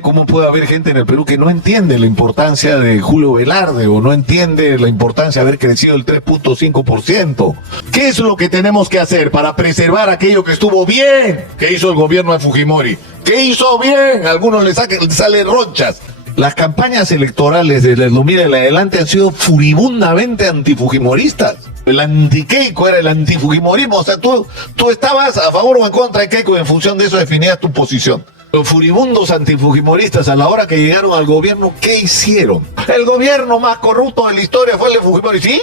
¿Cómo puede haber gente en el Perú que no entiende la importancia de Julio Velarde o no entiende la importancia de haber crecido el 3.5%? ¿Qué es lo que tenemos que hacer para preservar aquello que estuvo bien que hizo el gobierno de Fujimori? ¿Qué hizo bien? A algunos les salen ronchas. Las campañas electorales desde el 2000 en adelante han sido furibundamente antifujimoristas. El anti-Keiko era el antifujimorismo. O sea, tú estabas a favor o en contra de Keiko y en función de eso definías tu posición. Los furibundos antifujimoristas, a la hora que llegaron al gobierno, ¿qué hicieron? El gobierno más corrupto de la historia fue el de Fujimori, ¿sí?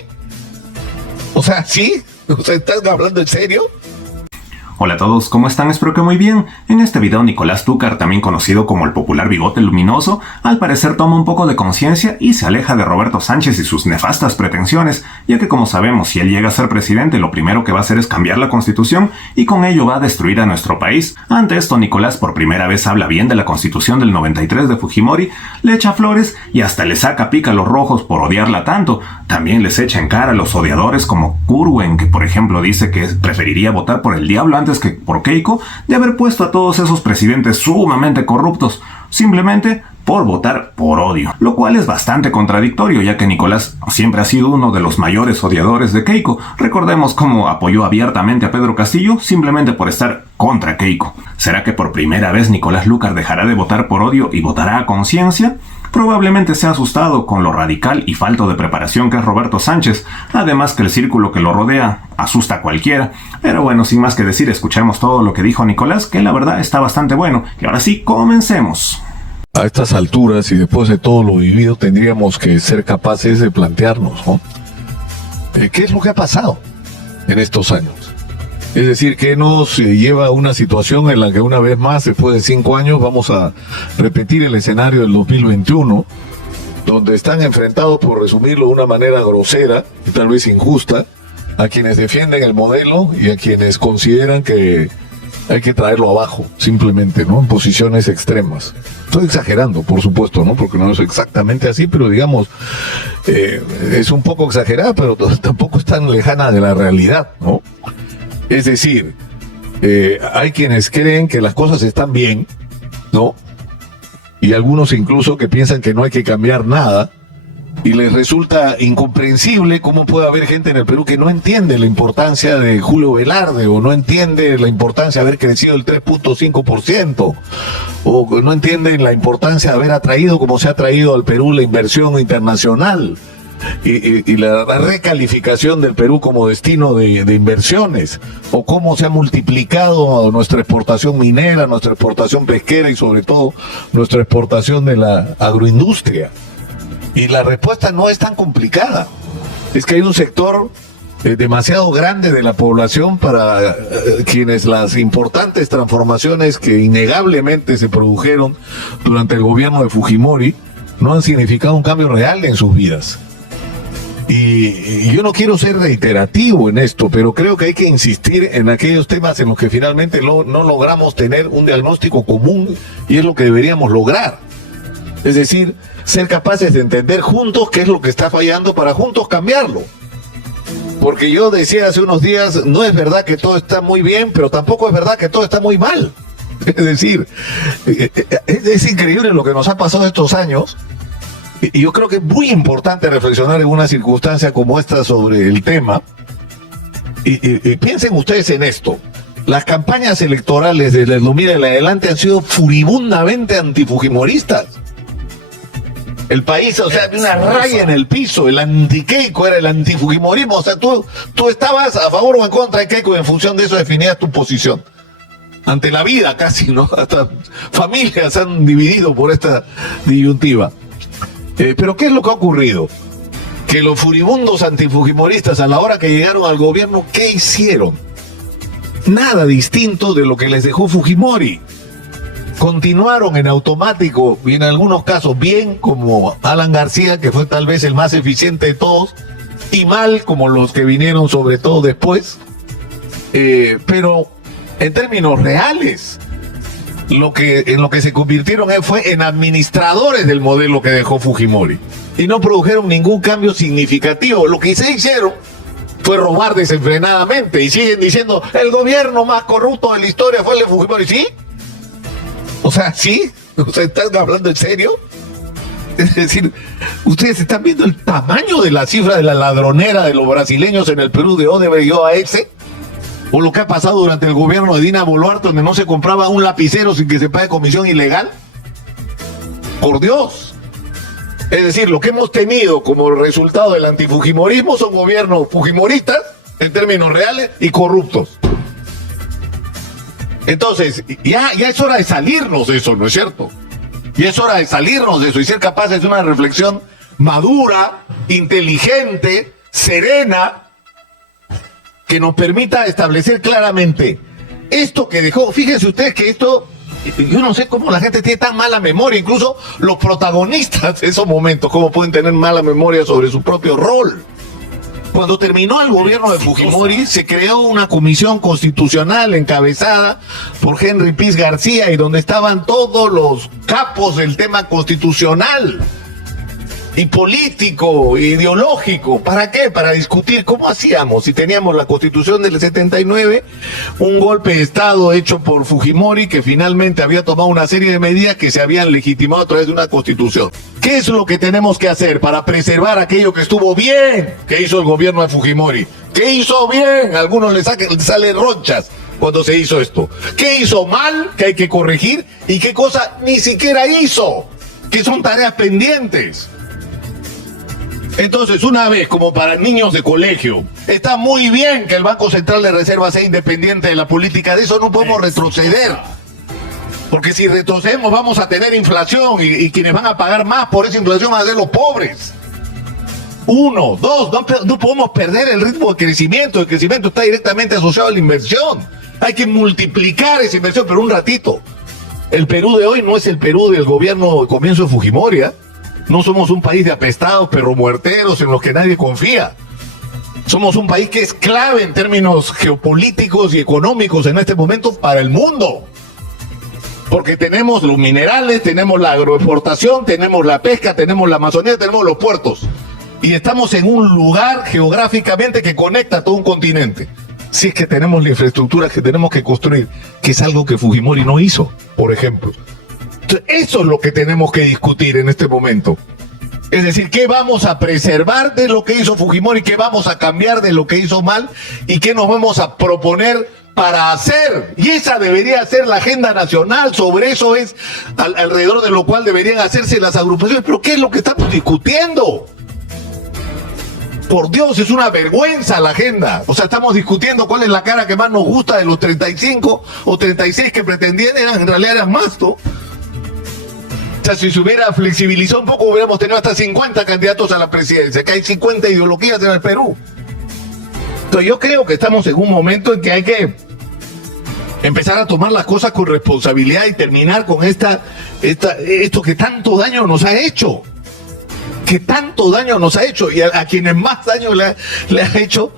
O sea, ¿sí? O sea, ¿están hablando en serio? Hola a todos, ¿cómo están? Espero que muy bien. En este video Nicolás Túcar, también conocido como el popular Bigote Luminoso, al parecer toma un poco de conciencia y se aleja de Roberto Sánchez y sus nefastas pretensiones, ya que como sabemos, si él llega a ser presidente, lo primero que va a hacer es cambiar la constitución y con ello va a destruir a nuestro país. Ante esto, Nicolás por primera vez habla bien de la constitución del 93 de Fujimori, le echa flores y hasta le saca pica a los rojos por odiarla tanto. También les echa en cara a los odiadores como Kurwen, que por ejemplo dice que preferiría votar por el diablo antes que por Keiko, de haber puesto a todos esos presidentes sumamente corruptos, simplemente por votar por odio, lo cual es bastante contradictorio, ya que Nicolás siempre ha sido uno de los mayores odiadores de Keiko. Recordemos cómo apoyó abiertamente a Pedro Castillo simplemente por estar contra Keiko. ¿Será que por primera vez Nicolás Túcar dejará de votar por odio y votará a conciencia? Probablemente se ha asustado con lo radical y falto de preparación que es Roberto Sánchez, además que el círculo que lo rodea asusta a cualquiera. Pero bueno, sin más que decir, escuchemos todo lo que dijo Nicolás, que la verdad está bastante bueno. Y ahora sí, comencemos. A estas alturas y después de todo lo vivido tendríamos que ser capaces de plantearnos, ¿no? ¿Qué es lo que ha pasado en estos años? Es decir, que nos lleva a una situación en la que una vez más, después de 5 años, vamos a repetir el escenario del 2021, donde están enfrentados, por resumirlo de una manera grosera y tal vez injusta, a quienes defienden el modelo y a quienes consideran que hay que traerlo abajo, simplemente, ¿no? En posiciones extremas. Estoy exagerando, por supuesto, ¿no? Porque no es exactamente así, pero digamos, es un poco exagerada, pero tampoco es tan lejana de la realidad, ¿no? Es decir, hay quienes creen que las cosas están bien, ¿no? Y algunos incluso que piensan que no hay que cambiar nada, y les resulta incomprensible cómo puede haber gente en el Perú que no entiende la importancia de Julio Velarde, o no entiende la importancia de haber crecido el 3.5%, o no entiende la importancia de haber atraído como se ha traído al Perú la inversión internacional, y la recalificación del Perú como destino de inversiones, o cómo se ha multiplicado nuestra exportación minera, nuestra exportación pesquera y sobre todo nuestra exportación de la agroindustria. Y la respuesta no es tan complicada. Es que hay un sector demasiado grande de la población para quienes las importantes transformaciones que innegablemente se produjeron durante el gobierno de Fujimori no han significado un cambio real en sus vidas. Y yo no quiero ser reiterativo en esto, pero creo que hay que insistir en aquellos temas en los que finalmente no logramos tener un diagnóstico común, y es lo que deberíamos lograr. Es decir, ser capaces de entender juntos qué es lo que está fallando para juntos cambiarlo. Porque yo decía hace unos días, no es verdad que todo está muy bien, pero tampoco es verdad que todo está muy mal. Es decir, es increíble lo que nos ha pasado estos años. Y yo creo que es muy importante reflexionar en una circunstancia como esta sobre el tema. Y piensen ustedes en esto. Las campañas electorales desde el 2000 en adelante han sido furibundamente antifujimoristas. El país, o sea, había una raya en el piso. El anti-Keiko era el antifujimorismo. O sea, tú estabas a favor o en contra de Keiko y en función de eso definías tu posición. Ante la vida casi, ¿no? Hasta familias se han dividido por esta disyuntiva. Pero ¿qué es lo que ha ocurrido? Que los furibundos antifujimoristas, a la hora que llegaron al gobierno, ¿qué hicieron? Nada distinto de lo que les dejó Fujimori. Continuaron en automático, y en algunos casos bien, como Alan García, que fue tal vez el más eficiente de todos, y mal, como los que vinieron sobre todo después. Pero en términos reales, en lo que se convirtieron fue en administradores del modelo que dejó Fujimori, y no produjeron ningún cambio significativo. Lo que se hicieron fue robar desenfrenadamente, y siguen diciendo el gobierno más corrupto de la historia fue el de Fujimori. ¿Sí? O sea, sí, O sea, ¿están hablando en serio? Es decir, ustedes están viendo el tamaño de la cifra de la ladronera de los brasileños en el Perú de Odebrecht y OAS, o lo que ha pasado durante el gobierno de Dina Boluarte, donde no se compraba un lapicero sin que se pague comisión ilegal. Por Dios. Es decir, lo que hemos tenido como resultado del antifujimorismo son gobiernos fujimoristas, en términos reales, y corruptos. Entonces, ya es hora de salirnos de eso, ¿no es cierto? Y es hora de salirnos de eso y ser capaces de una reflexión madura, inteligente, serena, que nos permita establecer claramente esto que dejó. Fíjense ustedes que esto, yo no sé cómo la gente tiene tan mala memoria, incluso los protagonistas de esos momentos, cómo pueden tener mala memoria sobre su propio rol. Cuando terminó el gobierno de Fujimori, se creó una comisión constitucional encabezada por Henry Piz García y donde estaban todos los capos del tema constitucional y político, ideológico. ¿Para qué? Para discutir cómo hacíamos. Si teníamos la Constitución del 79, un golpe de Estado hecho por Fujimori que finalmente había tomado una serie de medidas que se habían legitimado a través de una Constitución. ¿Qué es lo que tenemos que hacer para preservar aquello que estuvo bien que hizo el gobierno de Fujimori? ¿Qué hizo bien? A algunos les salen ronchas cuando se hizo esto. ¿Qué hizo mal que hay que corregir? ¿Y qué cosa ni siquiera hizo? Que son tareas pendientes. Entonces, una vez, como para niños de colegio, está muy bien que el Banco Central de Reserva sea independiente de la política, de eso no podemos retroceder. Porque si retrocedemos vamos a tener inflación y quienes van a pagar más por esa inflación van a ser los pobres. Uno, dos, no podemos perder el ritmo de crecimiento. El crecimiento está directamente asociado a la inversión. Hay que multiplicar esa inversión, pero un ratito. El Perú de hoy no es el Perú del gobierno de comienzo de Fujimori, ¿eh? No somos un país de apestados, perromuerteros en los que nadie confía. Somos un país que es clave en términos geopolíticos y económicos en este momento para el mundo. Porque tenemos los minerales, tenemos la agroexportación, tenemos la pesca, tenemos la Amazonía, tenemos los puertos. Y estamos en un lugar geográficamente que conecta todo un continente. Si es que tenemos la infraestructura que tenemos que construir, que es algo que Fujimori no hizo, por ejemplo. Eso es lo que tenemos que discutir en este momento. Es decir, ¿qué vamos a preservar de lo que hizo Fujimori? ¿Qué vamos a cambiar de lo que hizo mal? ¿Y qué nos vamos a proponer para hacer? Y esa debería ser la agenda nacional. Sobre eso es alrededor de lo cual deberían hacerse las agrupaciones. ¿Pero qué es lo que estamos discutiendo? Por Dios, es una vergüenza la agenda. O sea, estamos discutiendo cuál es la cara que más nos gusta de los 35 o 36 que pretendían, en realidad eran más, ¿no? O sea, si se hubiera flexibilizado un poco, hubiéramos tenido hasta 50 candidatos a la presidencia, que hay 50 ideologías en el Perú. Entonces yo creo que estamos en un momento en que hay que empezar a tomar las cosas con responsabilidad y terminar con esto que tanto daño nos ha hecho. Que tanto daño nos ha hecho. Y a quienes más daño le ha hecho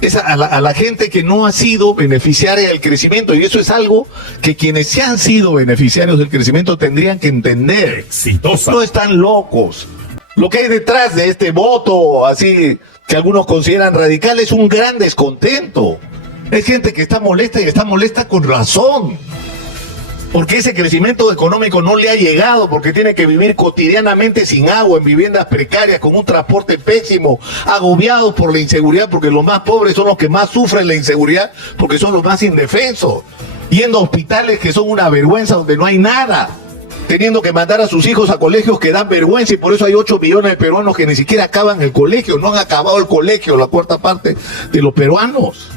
es a la gente que no ha sido beneficiaria del crecimiento, y eso es algo que quienes se han sido beneficiarios del crecimiento tendrían que entender. Exitosa. No están locos. Lo que hay detrás de este voto, así que algunos consideran radical, es un gran descontento. Es gente que está molesta y está molesta con razón. Porque ese crecimiento económico no le ha llegado, porque tiene que vivir cotidianamente sin agua, en viviendas precarias, con un transporte pésimo, agobiados por la inseguridad, porque los más pobres son los que más sufren la inseguridad, porque son los más indefensos, yendo a hospitales que son una vergüenza, donde no hay nada, teniendo que mandar a sus hijos a colegios que dan vergüenza, y por eso hay 8 millones de peruanos que ni siquiera acaban el colegio, no han acabado el colegio, la cuarta parte de los peruanos,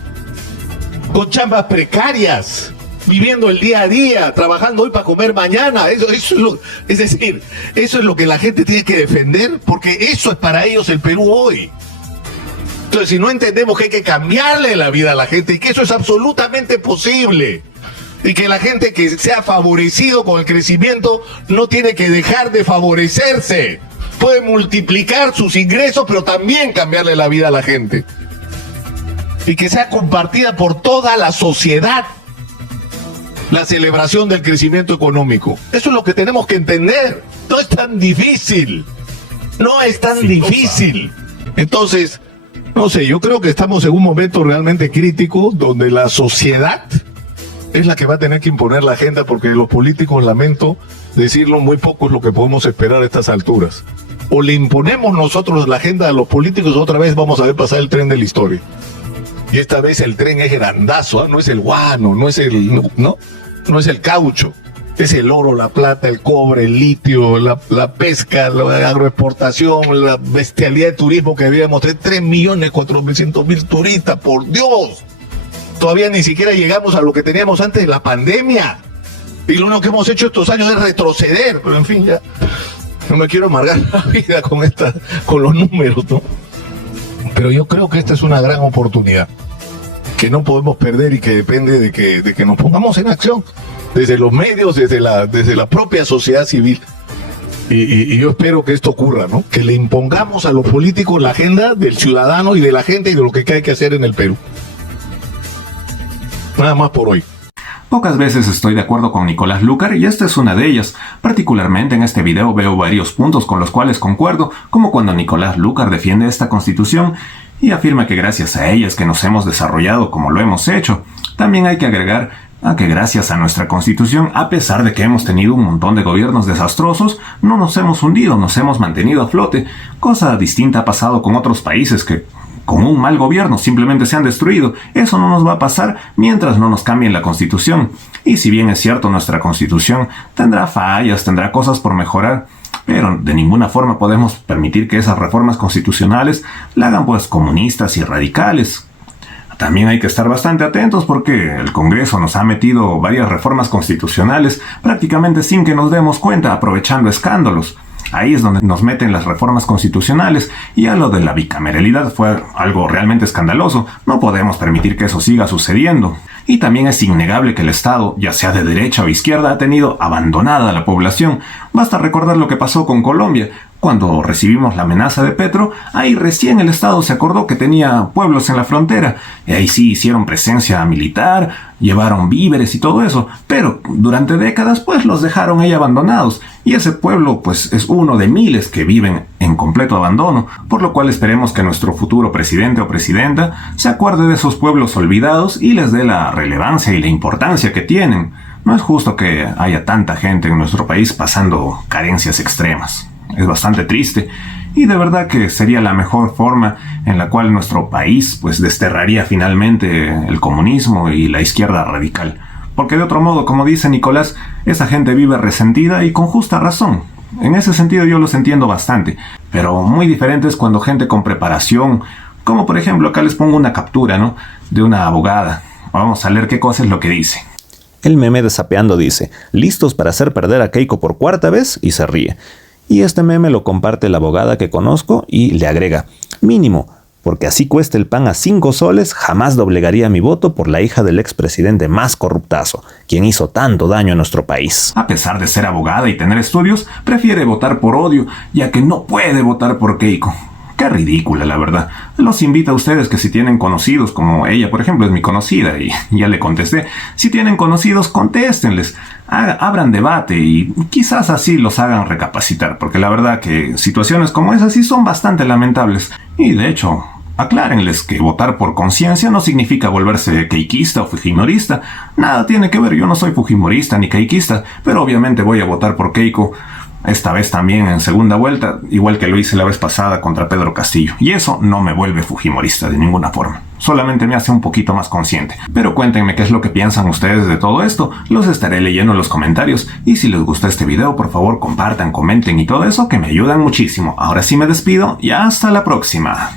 con chambas precarias, viviendo el día a día, trabajando hoy para comer mañana. Eso es lo que la gente tiene que defender, porque eso es para ellos el Perú hoy. Entonces, si no entendemos que hay que cambiarle la vida a la gente y que eso es absolutamente posible, y que la gente que se ha favorecido con el crecimiento no tiene que dejar de favorecerse, puede multiplicar sus ingresos, pero también cambiarle la vida a la gente, y que sea compartida por toda la sociedad la celebración del crecimiento económico. Eso es lo que tenemos que entender. No es tan difícil. No es tan difícil. Entonces, no sé, yo creo que estamos en un momento realmente crítico donde la sociedad es la que va a tener que imponer la agenda, porque los políticos, lamento, decirlo, muy poco es lo que podemos esperar a estas alturas. O le imponemos nosotros la agenda a los políticos, otra vez vamos a ver pasar el tren de la historia. Y esta vez el tren es grandazo, ¿eh? No es el guano, no es el caucho, es el oro, la plata, el cobre, el litio, la pesca, la agroexportación, la bestialidad de turismo que debíamos tener. 3.400.000 turistas, por Dios. Todavía ni siquiera llegamos a lo que teníamos antes de la pandemia. Y lo único que hemos hecho estos años es retroceder, pero en fin, ya no me quiero amargar la vida con los números, ¿no? Pero yo creo que esta es una gran oportunidad que no podemos perder y que depende de que nos pongamos en acción desde los medios, desde la propia sociedad civil. Y yo espero que esto ocurra, ¿no? Que le impongamos a los políticos la agenda del ciudadano y de la gente y de lo que hay que hacer en el Perú. Nada más por hoy. Pocas veces estoy de acuerdo con Nicolás Lúcar y esta es una de ellas. Particularmente en este video veo varios puntos con los cuales concuerdo, como cuando Nicolás Lúcar defiende esta constitución y afirma que gracias a ella es que nos hemos desarrollado como lo hemos hecho. También hay que agregar a que gracias a nuestra constitución, a pesar de que hemos tenido un montón de gobiernos desastrosos, no nos hemos hundido, nos hemos mantenido a flote. Cosa distinta ha pasado con otros países que con un mal gobierno simplemente se han destruido. Eso no nos va a pasar mientras no nos cambien la Constitución. Y si bien es cierto, nuestra Constitución tendrá fallas, tendrá cosas por mejorar, pero de ninguna forma podemos permitir que esas reformas constitucionales la hagan pues comunistas y radicales. También hay que estar bastante atentos porque el Congreso nos ha metido varias reformas constitucionales prácticamente sin que nos demos cuenta, aprovechando escándalos. Ahí es donde nos meten las reformas constitucionales y ya lo de la bicameralidad fue algo realmente escandaloso. No podemos permitir que eso siga sucediendo. Y también es innegable que el Estado, ya sea de derecha o izquierda, ha tenido abandonada a la población. Basta recordar lo que pasó con Colombia. Cuando recibimos la amenaza de Petro, ahí recién el Estado se acordó que tenía pueblos en la frontera. Y ahí sí hicieron presencia militar, llevaron víveres y todo eso. Pero durante décadas pues los dejaron ahí abandonados. Y ese pueblo pues es uno de miles que viven en completo abandono. Por lo cual esperemos que nuestro futuro presidente o presidenta se acuerde de esos pueblos olvidados y les dé la relevancia y la importancia que tienen. No es justo que haya tanta gente en nuestro país pasando carencias extremas. Es bastante triste y de verdad que sería la mejor forma en la cual nuestro país pues desterraría finalmente el comunismo y la izquierda radical. Porque de otro modo, como dice Nicolás, esa gente vive resentida y con justa razón. En ese sentido yo los entiendo bastante, pero muy diferente es cuando gente con preparación, como por ejemplo acá les pongo una captura, ¿no?, de una abogada. Vamos a leer qué cosa es lo que dice. El meme de Sapeando dice: listos para hacer perder a Keiko por cuarta vez, y se ríe. Y este meme lo comparte la abogada que conozco y le agrega: mínimo, porque así cuesta el pan a 5 soles, jamás doblegaría mi voto por la hija del expresidente más corruptazo, quien hizo tanto daño a nuestro país. A pesar de ser abogada y tener estudios, prefiere votar por odio, ya que no puede votar por Keiko. Qué ridícula, la verdad. Los invito a ustedes que si tienen conocidos, como ella, por ejemplo, es mi conocida y ya le contesté. Si tienen conocidos, contéstenles. Abran debate y quizás así los hagan recapacitar, porque la verdad que situaciones como esas sí son bastante lamentables. Y de hecho, aclárenles que votar por conciencia no significa volverse keikista o fujimorista. Nada tiene que ver, yo no soy fujimorista ni keikista, pero obviamente voy a votar por Keiko. Esta vez también en segunda vuelta, igual que lo hice la vez pasada contra Pedro Castillo. Y eso no me vuelve fujimorista de ninguna forma. Solamente me hace un poquito más consciente. Pero cuéntenme qué es lo que piensan ustedes de todo esto. Los estaré leyendo en los comentarios. Y si les gustó este video, por favor compartan, comenten y todo eso, que me ayudan muchísimo. Ahora sí me despido y hasta la próxima.